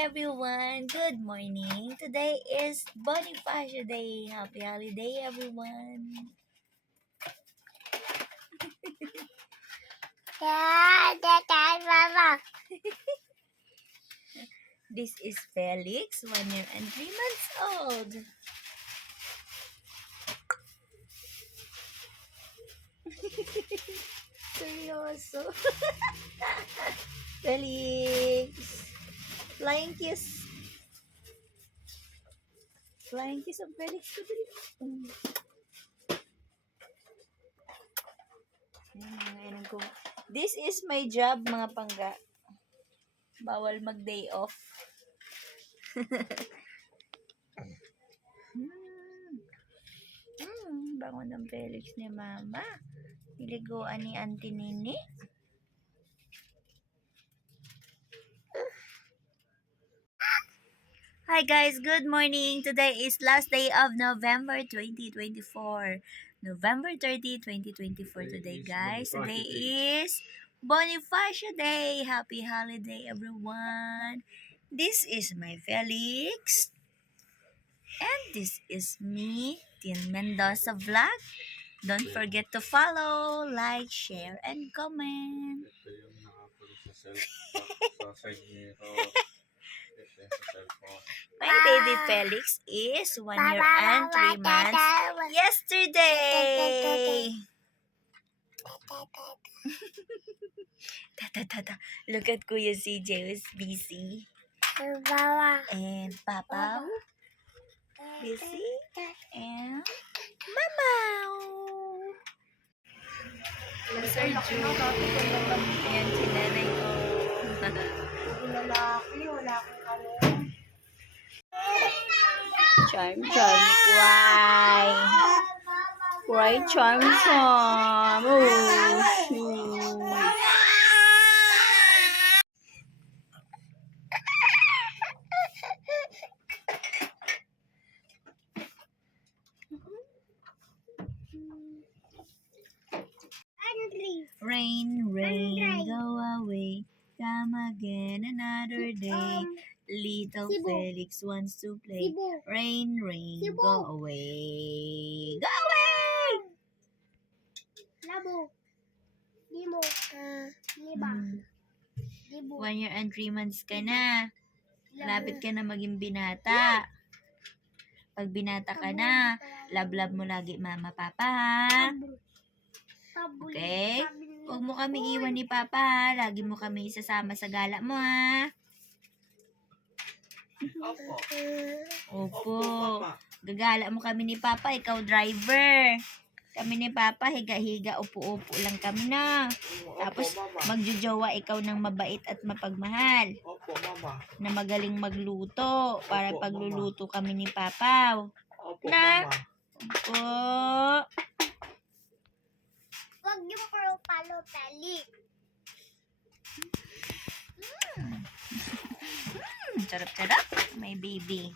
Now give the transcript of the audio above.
everyone! Good morning! Today is Bonifacio Day. Happy holiday everyone! This is Felix, 1 year and 3 months old. Seryoso. Felix! Flying kiss. Flying kiss of Felix. This is my job, mga pangga. Bawal mag-day off. Bangon ng Felix ni Mama. Niliguan ni Auntie Nini. Hi guys, good morning. Today is last day of November 2024. November 30, 2024 today, guys. Today is Bonifacio Day. Happy holiday, everyone. This is my Felix. And this is me, Tin Mendoza Vlog. Don't forget to follow, like, share, and comment. Ito yung nakapulo sa side nito. My baby Felix is 1 year and 3 months yesterday. Look at Kuya CJ was busy. And Papa busy. And Mama. Sir Jude. Ayan si nanay ko. Lalaki, wala akong kalo. Charm. Cry, charm. Oh, shoot. Rain, go away. Come again another day. Little Felix wants to play. Rain, go away. Go away! Labo. Limo. Liba. 1 year and 3 months ka na. Malapit ka na maging binata. Pag binata ka na, love mo lagi mama, papa, ha? Okay? Huwag mo kami iwan ni papa, ha? Lagi mo kami isasama sa gala mo, ha? Opo. Gagala mo kami ni papa, ikaw driver. Kami ni papa, higa-higa, upo-upo lang kami na. Tapos, magjojowa ikaw ng mabait at mapagmahal. Opo, mama. Na magaling magluto. Para pagluluto kami ni papa. Opo, Na? mama. Opo. Huwag yung palo Felix. Sarap-sarap. My baby.